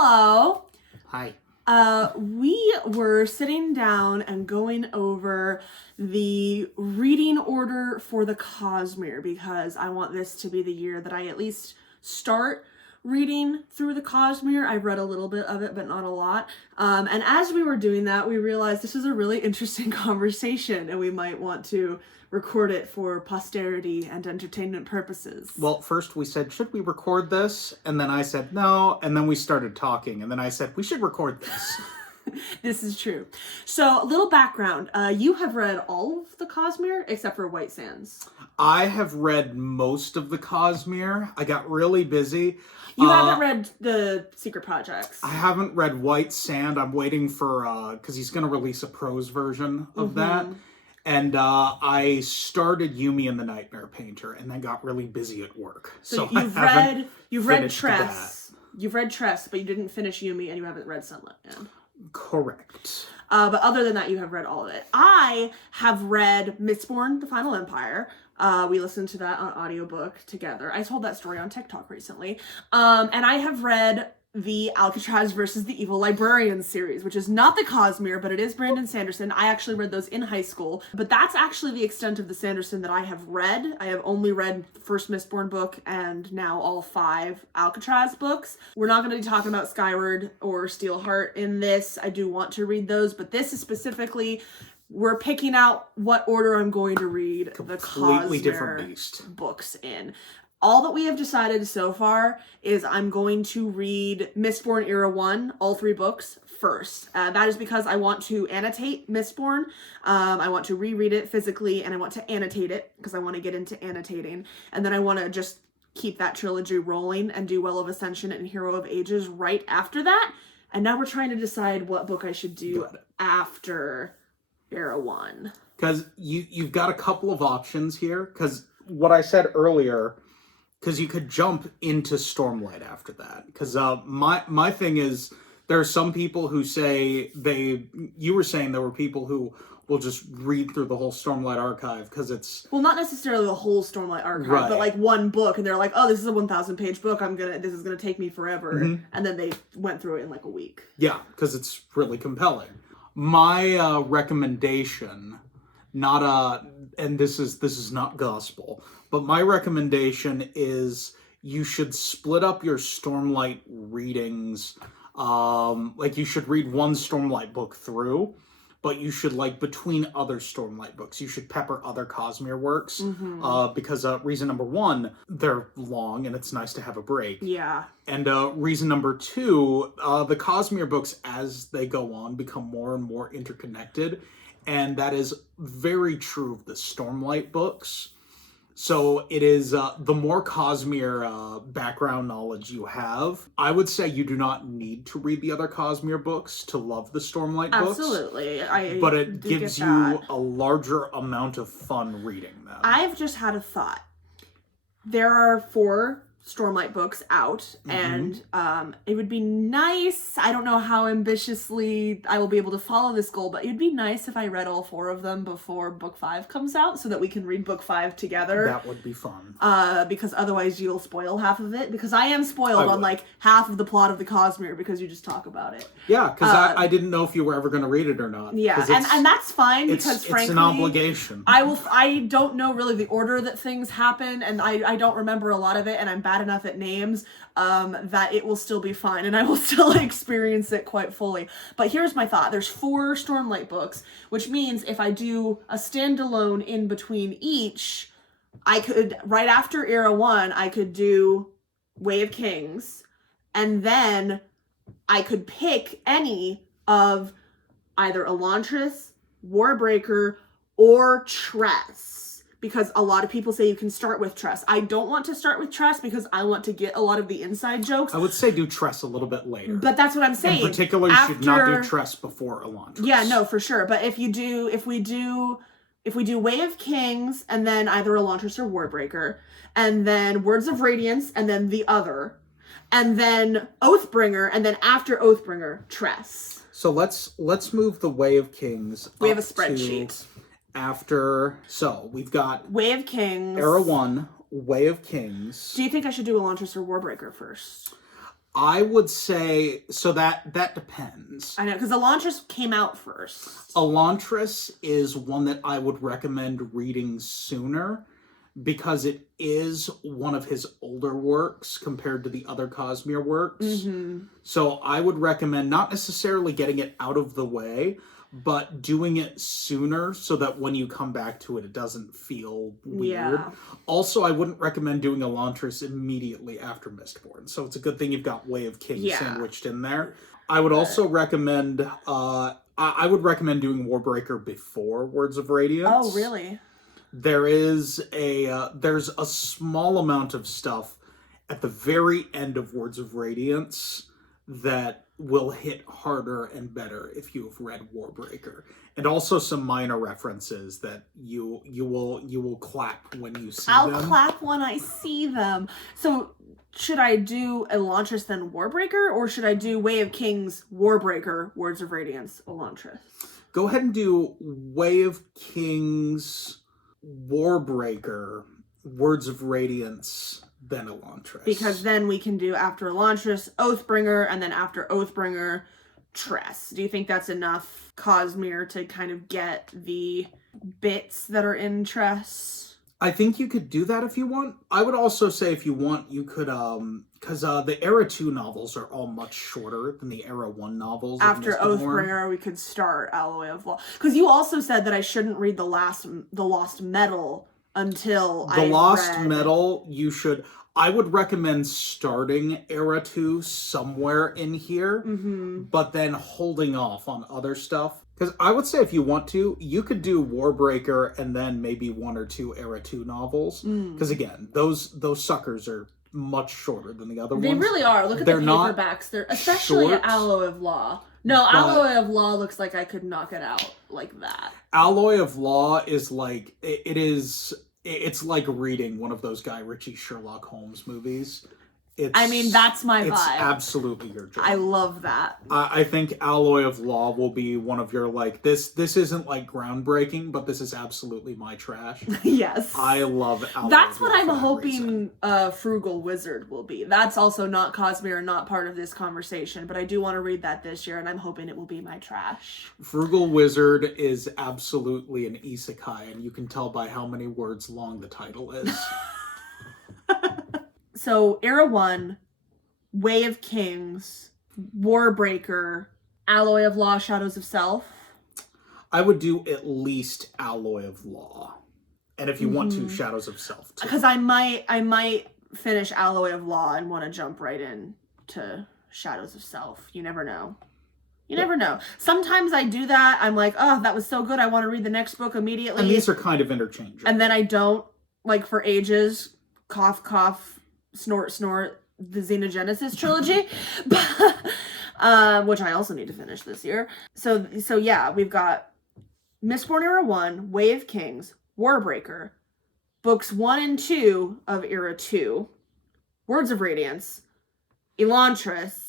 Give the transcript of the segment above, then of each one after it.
Hello. Hi. We were sitting down and going over the reading order for the Cosmere because I want this to be the year that I at least start reading through the Cosmere. I've read a little bit of it, but not a lot. And as we were doing that, we realized this is a really interesting conversation and we might want to record it for posterity and entertainment purposes. Well, first we said, should we record this? And then I said, no. And then we started talking. And then I said, we should record this. This is true. So, a little background. You have read all of the Cosmere except for White Sands. I have read most of the Cosmere. I got really busy. You haven't read the Secret Projects. I haven't read White Sand. I'm waiting for, because he's going to release a prose version of that. And I started Yumi and the Nightmare Painter and then got really busy at work. So you've read Tress. You've read Tress, but you didn't finish Yumi and you haven't read Sunlit Man. Correct. But other than that, you have read all of it. I have read Mistborn, The Final Empire. We listened to that on audiobook together. I told that story on TikTok recently. And I have read the Alcatraz versus the Evil Librarian series, which is not the Cosmere, but it is Brandon Sanderson. I actually read those in high school, but that's actually the extent of the Sanderson that I have read. I have only read the first Mistborn book and now all 5 Alcatraz books. We're not going to be talking about Skyward or Steelheart in this. I do want to read those, but this is specifically, we're picking out what order I'm going to read Completely the different Cosmere beast. books in. All that we have decided so far is I'm going to read Mistborn Era 1, all 3 books, first. That is because I want to annotate Mistborn. I want to reread it physically, and I want to annotate it because I want to get into annotating. And then I want to just keep that trilogy rolling and do Well of Ascension and Hero of Ages right after that. And now we're trying to decide what book I should do after Era 1. Because you've got a couple of options here. Because what I said earlier... Because you could jump into Stormlight after that. Because my thing is, there are some people who say you were saying there were people who will just read through the whole Stormlight Archive because it's... Well, not necessarily the whole Stormlight Archive, right. But like one book, and they're like, oh, this is a 1,000-page book, this is gonna take me forever. And then they went through it in like a week. Yeah, because it's really compelling. My recommendation, and this is not gospel, but my recommendation is you should split up your Stormlight readings. Like you should read one Stormlight book through, but you should, like, between other Stormlight books, you should pepper other Cosmere works. Because reason number 1, they're long and it's nice to have a break. Yeah. And reason number 2, the Cosmere books, as they go on, become more and more interconnected. And that is very true of the Stormlight books. So it is, the more Cosmere background knowledge you have, I would say you do not need to read the other Cosmere books to love the Stormlight books. Absolutely. But it gives you a larger amount of fun reading them. I've just had a thought. There are 4 Stormlight books out, and it would be nice, I don't know how ambitiously I will be able to follow this goal, but it'd be nice if I read all 4 of them before book 5 comes out so that we can read book 5 together. That would be fun. Because otherwise you'll spoil half of it, because I am spoiled on like half of the plot of the Cosmere because you just talk about it. Yeah, because I didn't know if you were ever going to read it or not. Yeah, and that's fine because frankly... It's an obligation. I don't know really the order that things happen, and I don't remember a lot of it, and I'm bad enough at names that it will still be fine and I will still experience it quite fully. But here's my thought. There's 4 Stormlight books, which means if I do a standalone in between each, I could, right after Era 1, I could do Way of Kings, and then I could pick any of either Elantris, Warbreaker, or Tress. Because a lot of people say you can start with Tress. I don't want to start with Tress because I want to get a lot of the inside jokes. I would say do Tress a little bit later. But that's what I'm saying. In particular, you should not do Tress before Elantris. Yeah, no, for sure. But if we do Way of Kings, and then either Elantris or Warbreaker, and then Words of Radiance, and then the other, and then Oathbringer, and then after Oathbringer, Tress. So let's move the Way of Kings. We have a spreadsheet. So we've got Way of Kings. Era 1, Way of Kings. Do you think I should do Elantris or Warbreaker first? I would say, so that depends. I know, because Elantris came out first. Elantris is one that I would recommend reading sooner because it is one of his older works compared to the other Cosmere works. Mm-hmm. So I would recommend not necessarily getting it out of the way, but doing it sooner so that when you come back to it, it doesn't feel weird. Yeah. Also, I wouldn't recommend doing Elantris immediately after Mistborn. So it's a good thing you've got Way of Kings sandwiched in there. I would also recommend, I would recommend doing Warbreaker before Words of Radiance. Oh, really? There's a small amount of stuff at the very end of Words of Radiance that will hit harder and better if you have read Warbreaker, and also some minor references that you will clap when you see them. I'll clap when I see them. So should I do Elantris then Warbreaker, or should I do Way of Kings, Warbreaker, Words of Radiance, Elantris? Go ahead and do Way of Kings, Warbreaker, Words of Radiance, then Elantris. Because then we can do after Elantris, Oathbringer, and then after Oathbringer, Tress. Do you think that's enough Cosmere to kind of get the bits that are in Tress? I think you could do that if you want. I would also say if you want, you could, because the Era 2 novels are all much shorter than the Era 1 novels. After Oathbringer, we could start Alloy of Law. Because you also said that I shouldn't read the Lost Metal until The Lost Metal, you should... I would recommend starting Era 2 somewhere in here, but then holding off on other stuff. Because I would say if you want to, you could do Warbreaker and then maybe 1 or 2 Era 2 novels. Because again, those suckers are much shorter than the other ones. They really are. Look at the paperbacks. They're especially Alloy of Law. No, Alloy of Law looks like I could knock it out like that. Alloy of Law is like, it's like reading one of those Guy Ritchie Sherlock Holmes movies. That's my vibe. It's absolutely your job. I love that. I think Alloy of Law will be one of your, like, this isn't, like, groundbreaking, but this is absolutely my trash. Yes. I love Alloy That's of what Law I'm for that hoping reason. Frugal Wizard will be. That's also not Cosmere, not part of this conversation, but I do want to read that this year, and I'm hoping it will be my trash. Frugal Wizard is absolutely an isekai, and you can tell by how many words long the title is. So, Era 1, Way of Kings, Warbreaker, Alloy of Law, Shadows of Self. I would do at least Alloy of Law. And if you want to, Shadows of Self, too. Because I might finish Alloy of Law and want to jump right in to Shadows of Self. You never know. You never know. Sometimes I do that. I'm like, oh, that was so good. I want to read the next book immediately. And these are kind of interchangeable. And then I don't, like, for ages, cough, cough, snort, snort, the Xenogenesis trilogy, which I also need to finish this year. So yeah, we've got Mistborn Era 1, Way of Kings, Warbreaker, books 1 and 2 of Era 2, Words of Radiance, Elantris.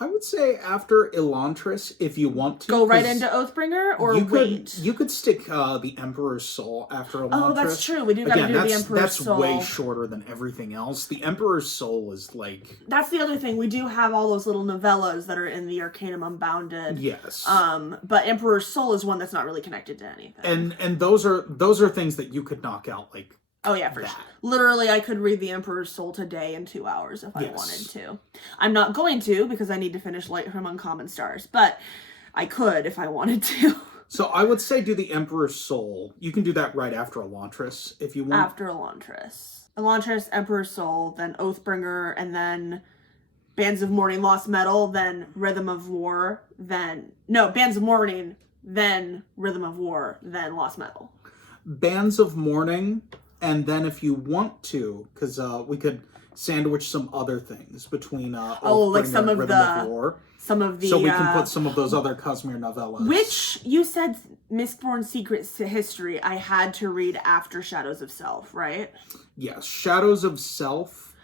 I would say after Elantris, if you want to. Go right into Oathbringer, or wait? You could stick the Emperor's Soul after Elantris. Oh, that's true. We do gotta do the Emperor's Soul. That's way shorter than everything else. The Emperor's Soul is like... That's the other thing. We do have all those little novellas that are in the Arcanum Unbounded. Yes. But Emperor's Soul is one that's not really connected to anything. And those are things that you could knock out, like... Oh, yeah, for sure. Literally, I could read The Emperor's Soul today in 2 hours if I wanted to. I'm not going to because I need to finish Light from Uncommon Stars, but I could if I wanted to. So I would say do The Emperor's Soul. You can do that right after Elantris if you want. After Elantris. Elantris, Emperor's Soul, then Oathbringer, and then Bands of Mourning, Lost Metal, then Rhythm of War, then... No, Bands of Mourning, then Rhythm of War, then Lost Metal. Bands of Mourning... And then if you want to, because we could sandwich some other things between like some of Rhythm of War. Some of the... So we can put some of those other Cosmere novellas. Which, you said Mistborn Secrets to History I had to read after Shadows of Self, right? Yes, Shadows of Self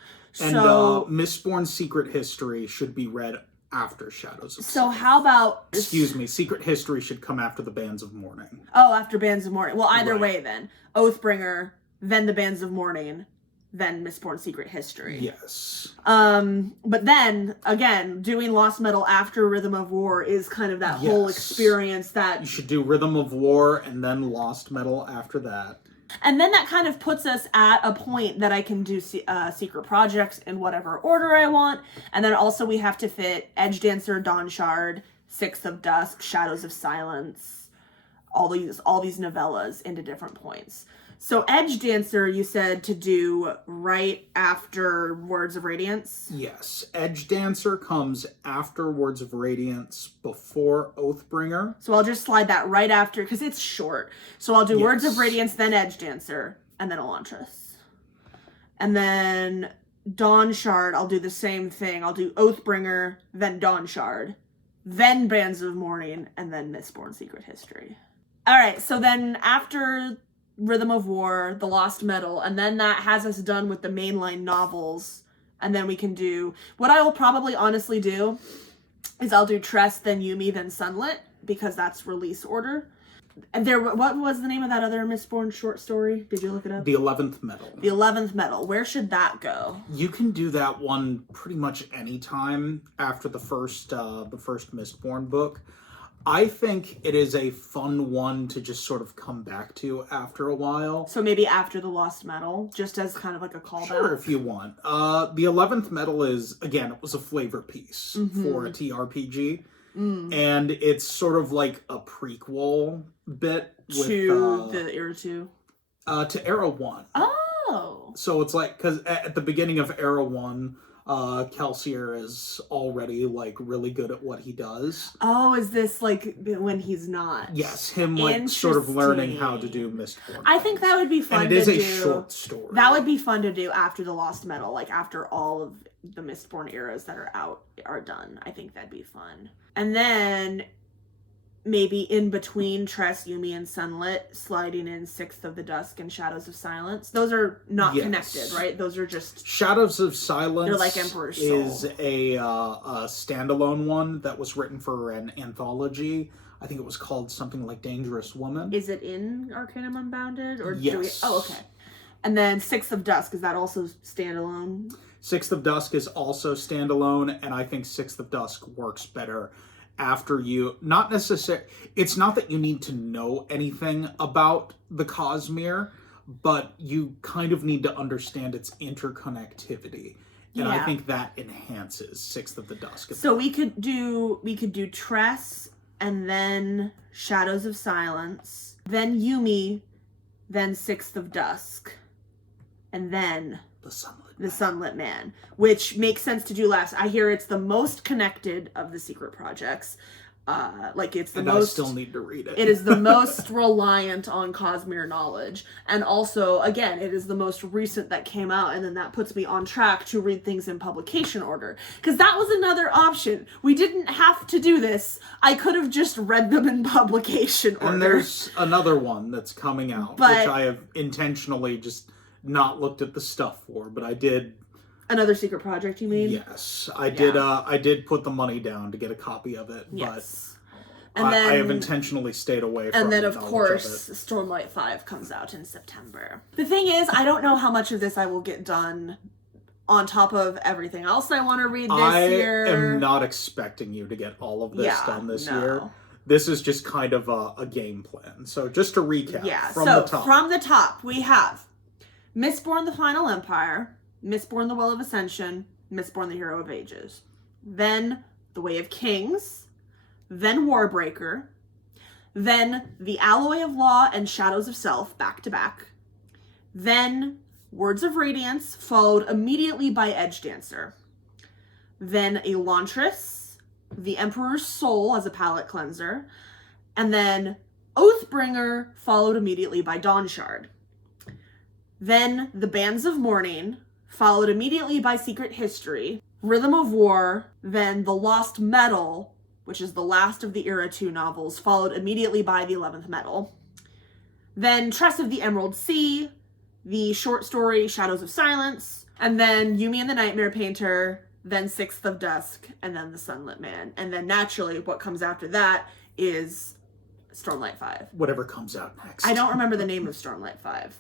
and Mistborn Secret History should be read after Shadows of Self. So how about... Excuse me, Secret History should come after the Bands of Mourning. Oh, after Bands of Mourning. Well, either way then. Oathbringer... then the Bands of Mourning, then Mistborn Secret History. Yes. But then, again, doing Lost Metal after Rhythm of War is kind of that whole experience that... You should do Rhythm of War and then Lost Metal after that. And then that kind of puts us at a point that I can do secret projects in whatever order I want. And then also we have to fit Edge Dancer, Dawn Shard, Sixth of Dusk, Shadows of Silence, all these novellas into different points. So Edge Dancer, you said to do right after Words of Radiance? Yes. Edge Dancer comes after Words of Radiance, before Oathbringer. So I'll just slide that right after, because it's short. So I'll do Words of Radiance, then Edge Dancer, and then Elantris. And then Dawn Shard, I'll do the same thing. I'll do Oathbringer, then Dawn Shard, then Bands of Mourning, and then Mistborn Secret History. All right, so then after Rhythm of War, The Lost Metal, and then that has us done with the mainline novels, and then we can do... What I will probably honestly do is I'll do Tress, then Yumi, then Sunlit, because that's release order. And what was the name of that other Mistborn short story? Did you look it up? The 11th Metal. The 11th Metal. Where should that go? You can do that one pretty much any time after the first Mistborn book. I think it is a fun one to just sort of come back to after a while. So maybe after the Lost Metal, just as kind of like a callback? Sure, if you want. The 11th Metal is, again, it was a flavor piece for a TRPG. And it's sort of like a prequel bit with, to the Era 2? To Era 1. Oh! So it's like, because at the beginning of Era 1... Kelsier is already, like, really good at what he does. Oh, is this, like, when he's not? Yes, him, like, sort of learning how to do Mistborn. I think that would be fun to do. And it is a short story. That would be fun to do after the Lost Metal, like, after all of the Mistborn eras that are done. I think that'd be fun. And then... maybe in between Tress, Yumi, and Sunlit, sliding in Sixth of the Dusk and Shadows of Silence. Those are not connected, right? Those are just... Shadows of Silence they're like Emperor's Soul. Is a standalone one that was written for an anthology. I think it was called something like Dangerous Woman. Is it in Arcanum Unbounded? Or yes. Oh, okay. And then Sixth of Dusk, is that also standalone? Sixth of Dusk is also standalone, and I think Sixth of Dusk works better after you, not necessarily, it's not that you need to know anything about the Cosmere, but you kind of need to understand its interconnectivity. And I think that enhances Sixth of the Dusk. So we could do Tress, and then Shadows of Silence, then Yumi, then Sixth of Dusk, and then the Sunlit Man, which makes sense to do last. I hear it's the most connected of the secret projects. It's the most... I still need to read it. It is the most reliant on Cosmere knowledge. And also, again, it is the most recent that came out, and then that puts me on track to read things in publication order. Because that was another option. We didn't have to do this. I could have just read them in publication order. And there's another one that's coming out, which I have intentionally just not looked at the stuff for, but I did. Another secret project, you mean? Yes, I did. I did put the money down to get a copy of it, yes. But I have intentionally stayed away from it. And then, of course, Stormlight 5 comes out in September. The thing is, I don't know how much of this I will get done on top of everything else I want to read this year. I am not expecting you to get all of this done this year. This is just kind of a game plan. So just to recap, from the top, we have Mistborn: The Final Empire, Mistborn: The Well of Ascension, Mistborn: The Hero of Ages. Then The Way of Kings, then Warbreaker, then The Alloy of Law and Shadows of Self, back to back. Then Words of Radiance, followed immediately by Edge Dancer. Then Elantris, The Emperor's Soul as a palate cleanser. And then Oathbringer, followed immediately by Dawn Shard. Then The Bands of Mourning, followed immediately by Secret History, Rhythm of War, then The Lost Metal, which is the last of the Era 2 novels, followed immediately by The 11th Metal. Then Tress of the Emerald Sea, the short story Shadows of Silence, and then Yumi and the Nightmare Painter, then Sixth of Dusk, and then The Sunlit Man. And then naturally what comes after that is Stormlight 5. Whatever comes out next. I don't remember the name of Stormlight 5.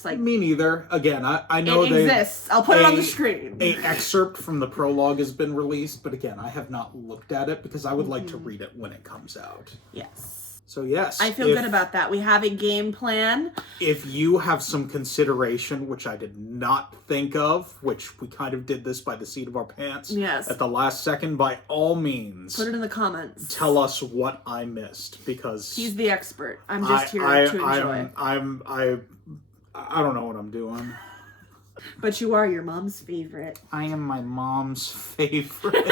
It's like, me neither. Again, I know it exists. I'll put it on the screen. A excerpt from the prologue has been released, but again, I have not looked at it because I would like to read it when it comes out. Yes. So yes. I feel good about that. We have a game plan. If you have some consideration, which I did not think of, which we kind of did this by the seat of our pants at the last second, by all means, put it in the comments. Tell us what I missed, because he's the expert. I'm just here to enjoy. I don't know what I'm doing. But you are your mom's favorite. I am my mom's favorite.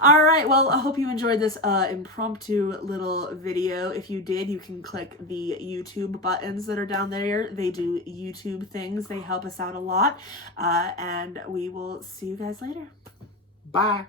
All right, well, I hope you enjoyed this impromptu little video. If you did, you can click the YouTube buttons that are down there. They do YouTube things. They help us out a lot. And we will see you guys later. Bye.